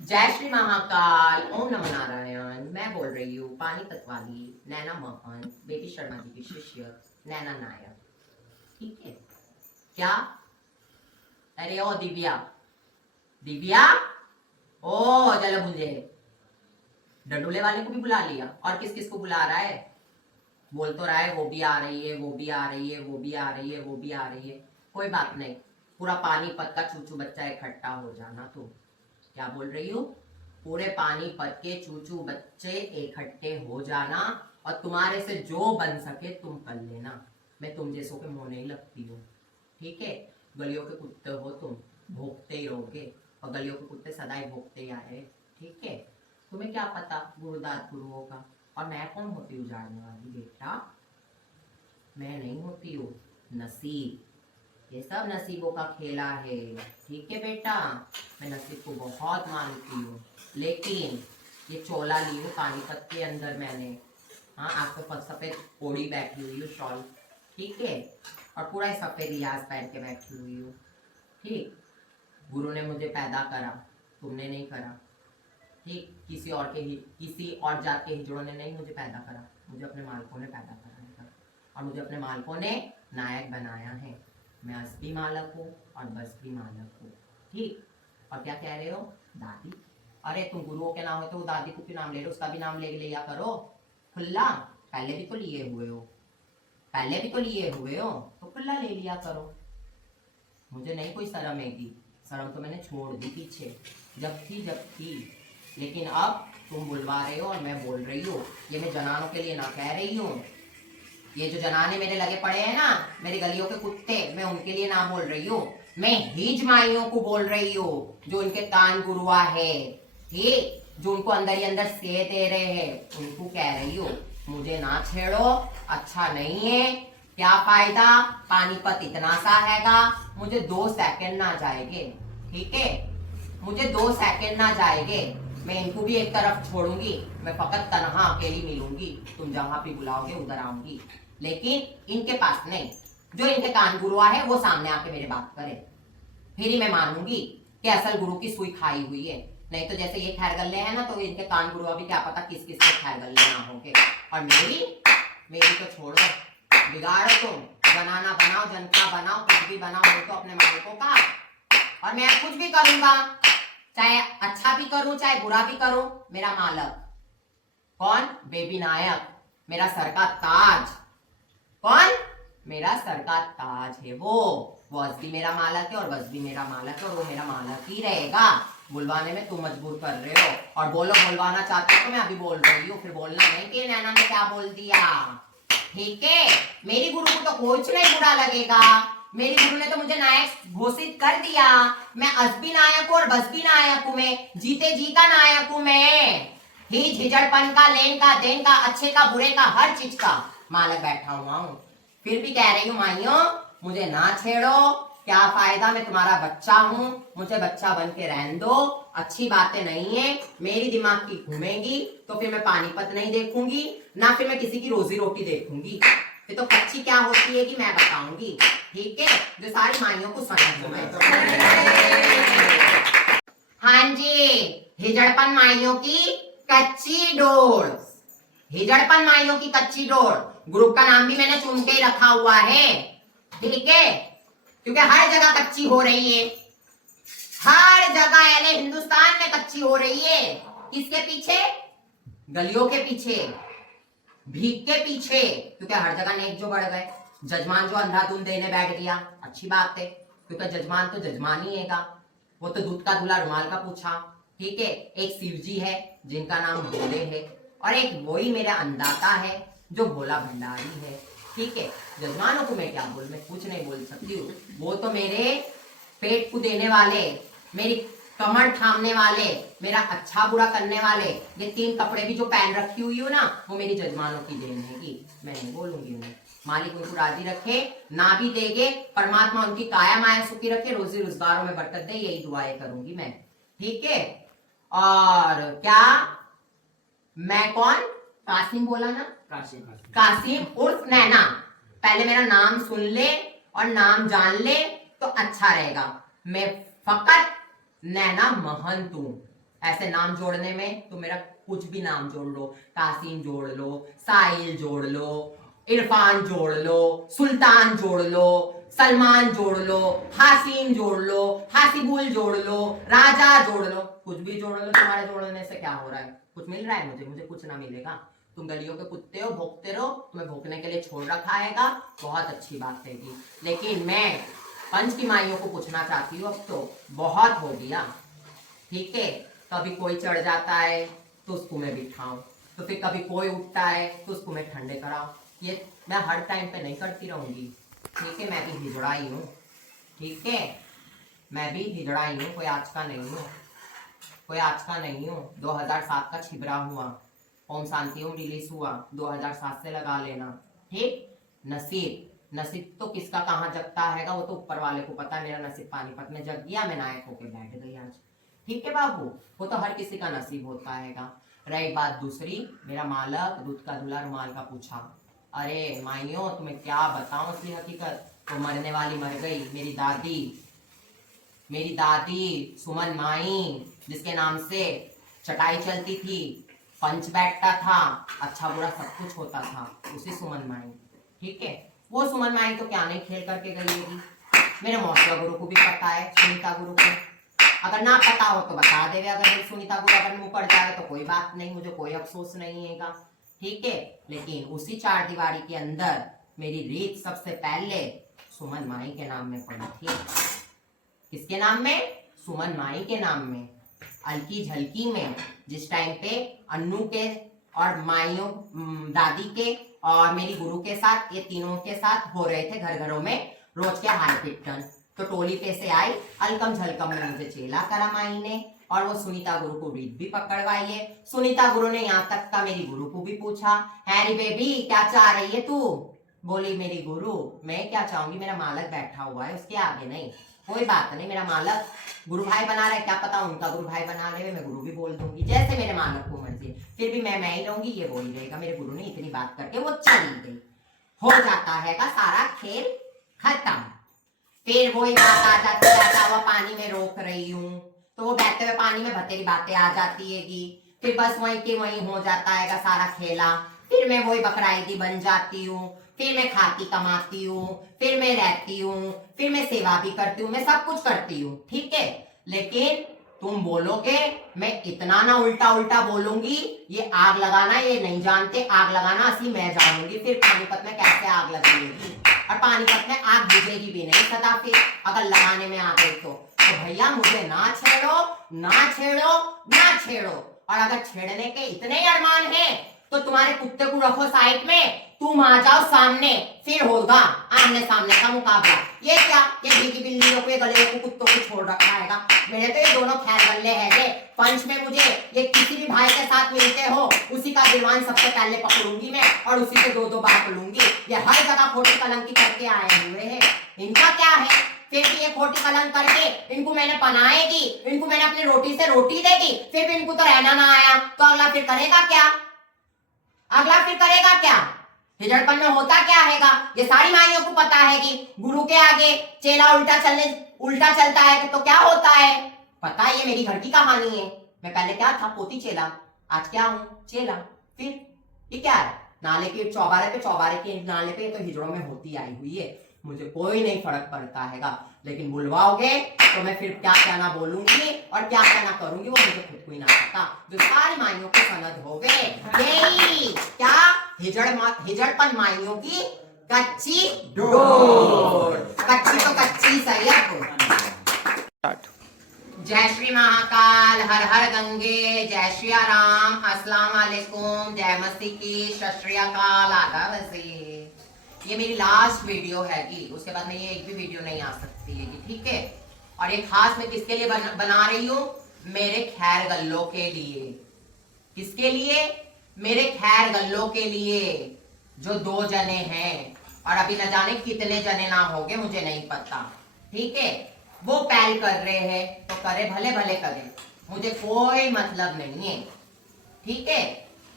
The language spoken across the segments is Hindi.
जय श्री महाकाल, ओम नमो नारायण। मैं बोल रही हूँ पानीपत वाली नैना मोहन, बेबी शर्मा जी की शिष्य नैना नायक। ठीक है क्या? अरे ओ दिव्या, दिव्या ओ जल मुझे डंडोले वाले को भी बुला लिया। और किस किस को बुला रहा है? बोल तो रहा है वो भी आ रही है, वो भी आ रही है, वो भी आ रही है, वो भी आ रही है। कोई बात नहीं, पूरा पानीपत का चूचू बच्चा इकट्ठा हो जाना। तुम क्या बोल रही हो? पूरे पानीपत के चूचू बच्चे इकट्ठे हो जाना और तुम्हारे से जो बन सके तुम कर लेना। मैं तुम जैसों के मुंह नहीं लगती हूँ। ठीक है? गलियों के कुत्ते हो तुम, भोंकते ही रहोगे और गलियों के कुत्ते सदा ही भोंकते ही आए। ठीक है? तुम्हें क्या पता गुरुदात गुरुओं का। और मैं कौन होती हूँ जानने वाली बेटा? मैं नहीं होती हूँ, नसीब। ये सब नसीबों का खेला है। ठीक है बेटा, मैं नसीब को बहुत मानती हूँ, लेकिन ये चोला ली हूँ पानीपत के अंदर मैंने। हाँ, आप तो सफेद ओढ़ी बैठी हुई हूँ, शॉल। ठीक है? और पूरा सफेद लिहाज पहन के बैठी हुई हूँ। ठीक, गुरु ने मुझे पैदा करा, तुमने नहीं करा। ठीक, किसी और जात के हिजड़ों ने नहीं मुझे पैदा करा, मुझे अपने मालिकों ने पैदा करा है और मुझे अपने मालिकों ने नायक बनाया है। मैं अस भी मालक हूँ और बस भी मालक हूँ। ठीक, और क्या कह रहे हो? दादी? अरे तुम गुरुओं के नाम हो तो दादी को क्यों नाम ले रहे हो? उसका भी नाम ले लिया करो खुल्ला। पहले भी तो लिए हुए हो, पहले भी तो लिए हुए हो, तो खुल्ला ले लिया करो। मुझे नहीं कोई शर्म हैगी, शर्म तो मैंने छोड़ दी पीछे, जब थी। लेकिन अब तुम बुलवा रहे हो और मैं बोल रही हूँ। ये मैं जनानों के लिए ना कह रही हूँ। ये जो जनाने मेरे लगे पड़े हैं ना, मेरी गलियों के कुत्ते, मैं उनके लिए ना बोल रही हूँ। मैं हिज माइयों को बोल रही हूँ, जो उनके कान गुरुआ है। ठीक, जो उनको अंदर ही अंदर से दे रहे हैं, उनको कह रही हूँ मुझे ना छेड़ो, अच्छा नहीं है। क्या फायदा? पानीपत इतना सा हैगा, मुझे 2 सेकंड ना जाएंगे। ठीक है? मुझे 2 सेकंड ना जाएंगे। मैं इनको भी एक तरफ छोड़ूंगी, मैं फकत तनहा अकेली मिलूंगी। तुम जहां भी बुलाओगे उधर आऊंगी, लेकिन इनके पास नहीं। जो इनके कान गुरुआ है वो सामने आके मेरे बात करे, फिर ही मैं मानूंगी कि असल गुरु की सुई खाई हुई है। नहीं तो जैसे ये खैर गल्ले है ना, तो इनके कान गुरुआ भी क्या पता किस किस के खैर गल्ले ना होंगे। और मेरी तो छोड़ दो, बिगाड़ो तुम। बनाना बनाओ, जनता बनाओ, कुछ भी बनाओ, हो तो अपने मालिकों का। और मैं कुछ भी करूंगा, चाहे अच्छा भी करूं चाहे बुरा भी करूं, मेरा मालक कौन? बेबी नायक, मेरा सर का ताज। कौन? मेरा सर का ताज है वो बस भी मेरा मालक है और बस भी मेरा मालक है और वो मेरा मालक ही रहेगा। बुलवाने में तुम मजबूर कर रहे हो, और बोलो बुलवाना चाहते हो तो मैं अभी बोल रही हूँ, फिर बोलना नहीं कि नैना ने क्या बोल दिया। ठीक है? मेरी गुरु को तो कुछ नहीं बुरा लगेगा, मेरी गुरु ने तो मुझे नायक घोषित कर दिया। मैं असबी नायक हूँ और बसबी नायक हूँ, मैं जीते जी का नायक हूँ। मैं ही झिझड़पन का, लेन का, देन का, अच्छे का, बुरे का, हर चीज का मालक बैठा हुआ हूँ। फिर भी कह रही हूँ माइयों, मुझे ना छेड़ो। क्या फायदा? मैं तुम्हारा बच्चा हूँ, मुझे बच्चा बन के रहने दो। अच्छी बातें नहीं है, मेरी दिमाग की घूमेगी तो फिर मैं पानीपत नहीं देखूंगी, ना फिर मैं किसी की रोजी रोटी देखूंगी। फिर तो कच्ची क्या होती है कि मैं बताऊंगी। ठीक है? जो सारी माइयों को समझ में। हाँ जी, हिजड़पन माइयों की कच्ची डोर, हिजड़पन माइयों की कच्ची डोर। ग्रुप का नाम भी मैंने चुन के ही रखा हुआ है। ठीक है? क्योंकि हर जगह कच्ची हो रही है, हर जगह यानी हिंदुस्तान में कच्ची हो रही है। किसके पीछे? गलियों के पीछे, भीख के पीछे। क्योंकि हर जगह नेक जो बढ़ गए, जजमान जो अंधाधुंध देने बैठ गया, अच्छी बात है, क्योंकि जजमान तो जजमान ही है। वो तो दूध का दूल्हा रुमाल का पूछा। ठीक है? एक शिव जी है जिनका नाम भोले है, और एक वही मेरा अन्नदाता है जो भोला भंडारी है। ठीक है? जजमानों को मैं क्या बोल, मैं कुछ नहीं बोल सकती हूँ। वो तो मेरे पेट को देने वाले, मेरी कमर थामने वाले, मेरा अच्छा बुरा करने वाले, ये 3 कपड़े भी जो पहन रखी हुई हो ना, वो मेरी जजमानों की देन है कि मैं नहीं बोलूंगी उन्हें। मालिक उनको राजी रखे, ना भी देंगे, परमात्मा उनकी काया माया सुखी रखे, रोजी रोजगारों में बरकत दे, यही दुआएं करूंगी मैं। ठीक है? और क्या मैं कौन? कासिम बोला ना? कासिम उर्फ नैना। पहले मेरा नाम सुन ले और नाम जान ले तो अच्छा रहेगा। मैं फकत नैना महन तू। ऐसे नाम जोड़ने में तो मेरा कुछ भी नाम जोड़ लो, कासिम जोड़ लो, साहिल जोड़ लो, इरफान जोड़ लो, सुल्तान जोड़ लो, सलमान जोड़ लो, हासिम जोड़ लो, हासिबुल जोड़ लो, राजा जोड़ लो, कुछ भी जोड़ लो। तुम्हारे जोड़ने से क्या हो रहा है? कुछ मिल रहा है मुझे? मुझे कुछ ना मिलेगा। तुम गलियों के कुत्ते हो, भोंकते रहो, तुम्हें भोंकने के लिए छोड़ रखा हैगा, बहुत अच्छी बात है। लेकिन मैं पंच की माइयों को पूछना चाहती हूँ, अब तो बहुत हो गया। ठीक है, कभी कोई चढ़ जाता है तो उसको मैं बिठाऊं, तो फिर कभी कोई उठता है तो उसको मैं ठंडे कराऊं। ये मैं हर टाइम पे नहीं करती रहूंगी। ठीक है, मैं भी हिजड़ाई हूँ। ठीक है, मैं भी हिजड़ाई हूँ, कोई आज का नहीं हूँ, कोई आज का नहीं हूँ। 2007 का छिबरा हुआ, ओम शांति ओम रिलीज हुआ, 2007 से लगा लेना। ठीक, नसीब नसीब तो किसका कहाँ जगता हैगा वो तो ऊपर वाले को पता है। मेरा नसीब पानीपत में जग गया, मैं नायक होके बैठ गई आज। ठीक है बाबू, वो तो हर किसी का नसीब होता हैगा। रही बात दूसरी, मेरा मालक दूध का धुला रुमाल का पूछा। अरे माइयों, तुम्हें क्या बताऊं असली हकीकत, वो मरने वाली मर गई। मेरी दादी सुमन माई, जिसके नाम से चटाई चलती थी, पंच बैठता था, अच्छा बुरा सब कुछ होता था, उसी सुमन माई। ठीक है, वो सुमन माई तो क्या नहीं खेल करके गई होगी। मेरे मौसवा गुरु को भी पता है, सुनीता गुरु को। अगर ना पता हो तो बता देवे, अगर सुनीता गुरु अगर मुंह पड़ जाए तो कोई बात नहीं, मुझे कोई अफसोस नहीं है। ठीक है, लेकिन उसी चार दीवारी के अंदर मेरी रीत सबसे पहले सुमन माई के नाम में पड़ी थी। किसके नाम में? सुमन माई के नाम में। अलकी झलकी में जिस टाइम पे अन्नू के और माइयों, दादी के और मेरी गुरु के साथ, ये तीनों के साथ हो रहे थे घर घरों में रोज के हार पिटन, तो टोली पे से आई अलकम झलकम में मुझे चेला करा माई ने, और वो सुनीता गुरु को रीत भी पकड़वाई है। सुनीता गुरु ने यहाँ तक का मेरी गुरु को भी पूछा, हैरी बेबी क्या चाह रही है तू? बोली मेरी गुरु, मैं क्या चाहूंगी, मेरा मालक बैठा हुआ है, उसके आगे नहीं। कोई बात नहीं, मेरा मालक गुरु भाई बना रहा है, क्या पता उनका गुरु भाई बना ले, मैं गुरु भी बोल दूंगी, जैसे मेरे मालक को मर्जी। फिर भी मैं ही रहूंगी, ये बोल रहेगा। मेरे गुरु ने इतनी बात करके वो चली गई। हो जाता है का सारा खेल खत्म। फिर वही बात आ जाती है, आता हुआ पानी में रोक रही हूँ, तो वो बहते हुए पानी में बतेरी बातें आ जाती है। फिर बस वहीं के वहीं हो जाता है सारा खेला। फिर मैं वही बकराईदी बन जाती हूँ, फिर मैं खाती कमाती हूँ, फिर मैं रहती हूँ, फिर मैं सेवा भी करती हूँ, मैं सब कुछ करती हूँ। ठीक है, लेकिन तुम बोलोगे मैं इतना ना उल्टा उल्टा बोलूंगी, ये आग लगाना ये नहीं जानते, आग लगाना असली मैं जानूंगी। फिर पानीपत में कैसे आग लगेगी, और पानीपत में आग बुझेगी भी नहीं सदा। फिर अगर लगाने में आ गई तो भैया मुझे ना छेड़ो, ना छेड़ो, ना छेड़ो। और अगर छेड़ने के इतने अरमान हैं तो तुम्हारे कुत्ते को रखो साइड में, तुम आ जाओ सामने, फिर होगा आमने सामने का मुकाबला। ये क्या, ये भीगी बिल्लियों को, ये गले को, कुत्तों को छोड़ रखा हैगा। मेरे तो ये दोनों खैर बल्ले है। पंच में मुझे ये किसी भी भाई के साथ मिलते हो, उसी का दीवान सबसे पहले पकड़ूंगी मैं, और उसी से दो बार लूंगी। ये हर जगह खोटी कलंकी करके आए हुए हैं, इनका क्या है? फिर भी ये खोटी कलंक करके इनको मैंने पनाएगी, इनको मैंने अपनी रोटी से रोटी देगी, फिर भी इनको तो रहना ना आया, तो अगला फिर करेगा क्या? अगला फिर करेगा क्या? हिजड़पन में होता क्या हैगा, ये सारी माइयों को पता है कि गुरु के आगे चेला उल्टा चलता है तो क्या होता है, पता है। ये मेरी घर की कहानी है। मैं पहले क्या था, पोती चेला, आज क्या हूँ, चेला। फिर ये क्या है, नाले के चौबारे के नाले पे तो हिजड़ों में होती आई हुई है, मुझे कोई नहीं फर्क पड़ता हैगा। लेकिन बुलवाओगे तो मैं फिर क्या क्या ना बोलूंगी और क्या क्या ना करूंगी, वो मुझे खुद को ही ना पता। जो सारी माइयों को सनद हो गए, यही क्या हिजड़पन माइयों की कच्ची डोर। कच्ची तो कच्ची सही है। जय श्री महाकाल, हर हर गंगे, जय श्री राम, अस्सलाम वालेकुम, जय मस्ती की, सत श्री अकाल, आदाब वज़ीर। ये मेरी लास्ट वीडियो है कि उसके बाद में ये एक भी वीडियो नहीं आ सकती है कि, ठीक है। और ये खास मैं किसके लिए बना रही हूँ, मेरे खैर गल्लों के लिए। किसके लिए? मेरे खैर गल्लों के लिए, जो 2 जने हैं, और अभी न जाने कितने जने ना होंगे, मुझे नहीं पता। ठीक है, वो पहल कर रहे हैं तो करे, भले भले करे, मुझे कोई मतलब नहीं है। ठीक है,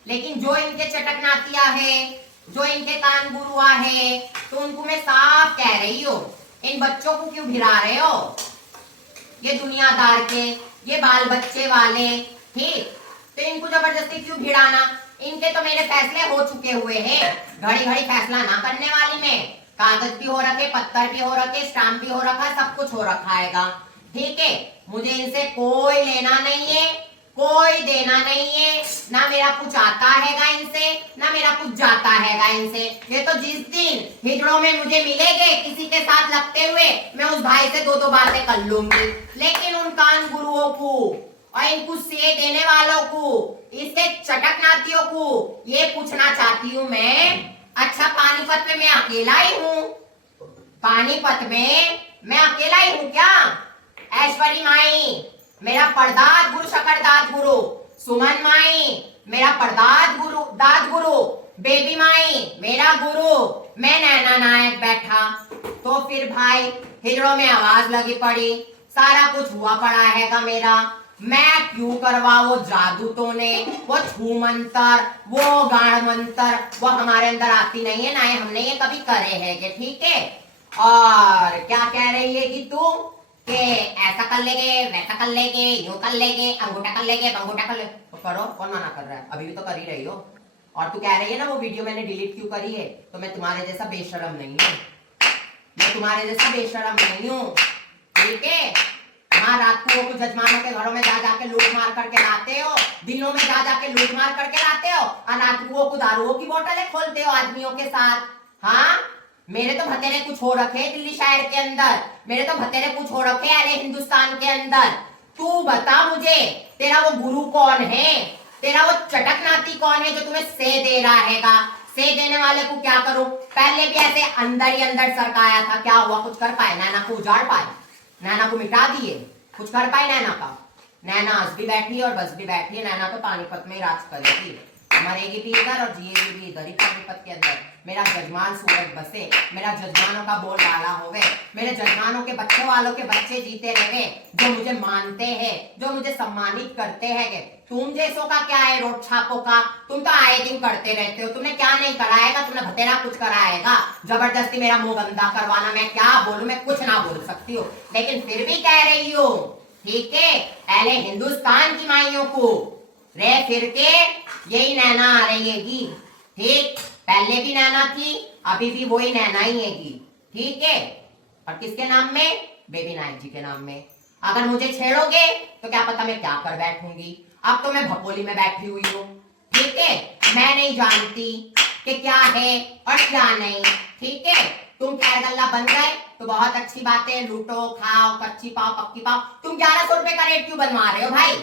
लेकिन जो इनके चटक नातिया है, जो इनके कान गुरुआ है, तो उनको मैं साफ कह रही हूँ, इन बच्चों को क्यों भिड़ा रहे हो? ये दुनियादार के, ये बाल बच्चे वाले, ठीक। तो इनको जबरदस्ती क्यों भिड़ाना? इनके तो मेरे फैसले हो चुके हुए हैं, घड़ी घड़ी फैसला ना करने वाली मैं। कागज भी हो रखे, पत्थर भी हो रखे, स्टाम्प भी हो रखा, सब कुछ हो रखा हैगा, ठीक है। मुझे इनसे कोई लेना नहीं है, कोई देना नहीं है, ना मेरा कुछ आता हैगा इनसे, ना मेरा कुछ जाता हैगा इनसे। ये तो जिस दिन हिजड़ों में मुझे मिलेंगे किसी के साथ लगते हुए, मैं उस भाई से दो दो बातें कर लूंगी। लेकिन उन कान गुरुओं को और इनको से देने वालों को, इससे चटक नातियों को ये पूछना चाहती हूँ मैं, अच्छा पानीपत में मैं अकेला ही हूँ? पानीपत में मैं अकेला ही हूँ क्या? ऐश्वरी माई मेरा परदाद गुरु, शकरदाद गुरु, सुमन माई मेरा परदाद गुरु, दाद गुरु, बेबी माई मेरा गुरु, मैं नैना नायक बैठा। तो फिर भाई हिजड़ों में आवाज लगी पड़ी, सारा कुछ हुआ पड़ा हैगा मेरा। मैं क्यों करवा वो जादू टोने, वो छू मंतर, वो गाढ़ मंतर, वो हमारे अंदर आती नहीं है, ना ही हमने ये कभी करे है, ठीक है। और क्या कह रही है कि तू कि ऐसा कर लेंगे, वैसा कर लेंगे, यूं कर लेंगे, अंगूठा कर लेंगे, बंगूठा कर ले, तो करो, कौन मना कर रहा है? अभी भी तो कर ही रही हो। और तू कह रही है ना वो वीडियो मैंने डिलीट क्यों करी है, तो मैं तुम्हारे जैसा बेशरम नहीं हूँ, मैं तुम्हारे जैसा बेशरम नहीं हूँ, ठीक है। हाँ, रात को वो जजमानों के घरों में जा जाके लूट मार करके लाते हो, दिनों में जा जाके लूट मार करके लाते हो, और रात को दारुओं की बोतलें खोलते हो आदमियों के साथ। हाँ, मेरे तो भतेरे कुछ हो रखे दिल्ली शहर के अंदर, मेरे तो भतेरे कुछ हो रखे अरे हिंदुस्तान के अंदर। तू बता मुझे, तेरा वो गुरु कौन है, तेरा वो चटक नाती कौन है जो तुम्हें से दे रहा हैगा? से देने वाले को क्या करूं? पहले भी ऐसे अंदर ही अंदर सरकाया था, क्या हुआ? कुछ कर पाए? नैना को उजाड़ पाए? नैना को मिटा दिए? कुछ कर पाए नैना का? नैना हंस भी बैठी है और बस भी बैठी है। नैना तो पानीपत में ही राज करेगी, मरेगी भी इधर और जिएगी भी इधर ही पानीपत के अंदर। मेरा जजमान सूरज बसे, मेरा जजमानों का बोल डाला होवे, मेरे जजमानों के बच्चों वालों के बच्चे जीते रहे, जो मुझे मानते हैं, जो मुझे सम्मानित करते हैं। तुम जैसों का क्या है रोड छापों का? तुम तो आए दिन करते रहते हो, तुमने क्या नहीं कराएगा? तुमने भतेरा कुछ कराएगा? जबरदस्ती मेरा मुंह गंदा करवाना, मैं क्या बोलूं? मैं कुछ ना बोल सकती हूँ, लेकिन फिर भी कह रही हूँ, ठीक है। पहले हिंदुस्तान की माइयों को रे फिर के यही नैना आ रही हैगी, ठीक। पहले भी नैना थी, अभी भी वही नैना ही हैगी, ठीक है। और किसके नाम में? बेबी नायक जी के नाम में। अगर मुझे छेड़ोगे तो क्या पता मैं क्या कर बैठूंगी। अब तो मैं भपोली में बैठी हुई हूँ, ठीक है। मैं नहीं जानती कि क्या है और क्या नहीं, ठीक है। तुम खैरगल्ला बन गए तो बहुत अच्छी बात है, लूटो खाओ, कच्ची पाओ पक्की पाओ। तुम 1100 रुपए का रेट क्यों बनवा रहे हो भाई?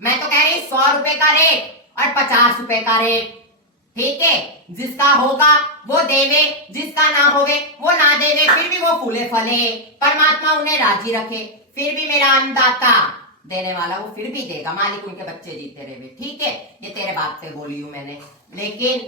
मैं तो कह रही 100 रुपए का रेट और 50 रुपए का रेट, ठीक है। जिसका होगा वो देवे, जिसका ना होवे वो ना देवे, फिर भी वो फूले फले, परमात्मा उन्हें राजी रखे। फिर भी मेरा अन्नदाता देने वाला वो फिर भी देगा, मालिक उनके बच्चे जीते रहे, ठीक है। ये तेरे बात पे बोली हूं मैंने, लेकिन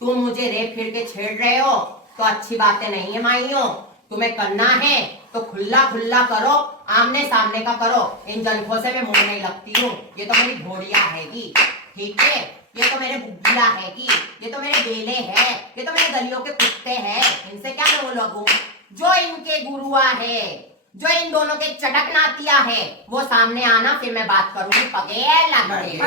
तुम मुझे रेप फिर के छेड़ रहे हो तो अच्छी बातें नहीं है माइयों। तुम्हें करना है तो खुला खुला करो, आमने सामने का करो। इन जनखों से मैं मुंह नहीं लगती हूँ। ये तो मेरी घोड़िया हैगी, ठीक है। ये तो मेरे बुग्गिला हैगी, ये तो मेरे बेले हैं, ये तो मेरे गलियों के कुत्ते हैं। इनसे क्या मैं लगूं? जो इनके गुरुआ है, जो इन दोनों के चटक नातिया है, वो सामने आना, फिर मैं बात करूंगी। पगे लगे